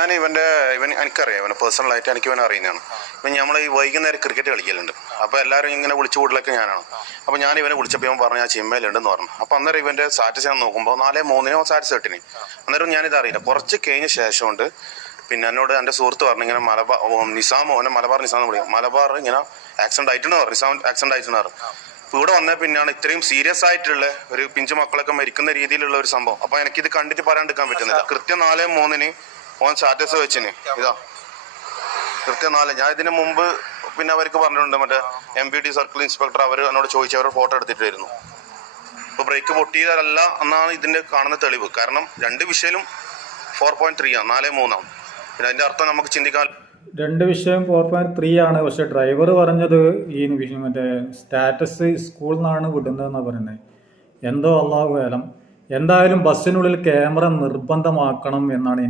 ഞാൻ ഇവന്റെ ഇവൻ എനിക്കറിയാം ഇവനെ പേഴ്സണലായിട്ട് എനിക്ക് ഇവനെ അറിയുന്നതാണ്. ഇപ്പം നമ്മൾ ഈ വൈകുന്നേരം ക്രിക്കറ്റ് കളിക്കലുണ്ട്. അപ്പോൾ എല്ലാവരും ഇങ്ങനെ വിളിച്ചു കൂടുതലൊക്കെ ഞാനാണ്. അപ്പോൾ ഞാൻ ഇവനെ വിളിച്ചപ്പോൾ ഇവൻ പറഞ്ഞു ചിമ്മയിലുണ്ടെന്ന് പറഞ്ഞു. അപ്പോൾ അന്നേരം ഇവന്റെ സ്റ്റാറ്റസ് ഞാൻ നോക്കുമ്പോൾ നാലേ മൂന്നിനോ സ്റ്റാറ്റസ് കിട്ടിന് അന്നേരം ഞാനിത് അറിയില്ല. കുറച്ച് കഴിഞ്ഞ ശേഷമുണ്ട് പിന്നെ എന്നോട് എന്റെ സുഹൃത്ത് പറഞ്ഞു ഇങ്ങനെ മലബാർ നിസാമോ എന്നെ മലബാർ നിസാം എന്ന് വിളിക്കും. മലബാർ ഇങ്ങനെ ആക്സിഡന്റ് ആയിട്ടുണ്ട് പറഞ്ഞു. നിസാം ആക്സിഡന്റ് ആയിട്ടുണ്ട് പറഞ്ഞു. അപ്പോൾ ഇവിടെ വന്ന പിന്നെയാണ് ഇത്രയും സീരിയസ് ആയിട്ടുള്ള ഒരു പിഞ്ചു മക്കളൊക്കെ മരിക്കുന്ന രീതിയിലുള്ള ഒരു സംഭവം. അപ്പോൾ എനിക്കിത് കണ്ടിട്ട് പറയാണ്ടിരിക്കാൻ പറ്റുന്നില്ല. കൃത്യം നാല് മൂന്നിന് ഓൻ സ്റ്റാറ്റസ് വെച്ചിന് ഇതാ. കൃത്യം നാല് ഞാൻ ഇതിന് മുമ്പ് പിന്നെ അവർക്ക് പറഞ്ഞിട്ടുണ്ട്. മറ്റേ M P T circle inspector അവർ എന്നോട് ചോദിച്ചു അവർ ഫോട്ടോ എടുത്തിട്ട് വരുന്നു. ഇപ്പോൾ ബ്രേക്ക് പൊട്ടിയതല്ല എന്നാണ് ഇതിന്റെ കാണുന്ന തെളിവ്. കാരണം രണ്ട് വിഷയലും ഫോർ പോയിന്റ് ത്രീ ആണ്. നാല് മൂന്നാണ് പിന്നെ അതിന്റെ അർത്ഥം നമുക്ക് ചിന്തിക്കാൻ രണ്ട് വിഷയം ഫോർ പോയിന്റ് ത്രീ ആണ്. പക്ഷെ ഡ്രൈവർ പറഞ്ഞത് ഈ മറ്റേ സ്റ്റാറ്റസ് സ്കൂളിൽ നിന്നാണ് വിടുന്നതെന്നാണ് പറയുന്നത് എന്തോ അള്ളാഹു വേലം എന്തായാലും ബസ്സിനുള്ളിൽ ക്യാമറ നിർബന്ധമാക്കണം എന്നാണ്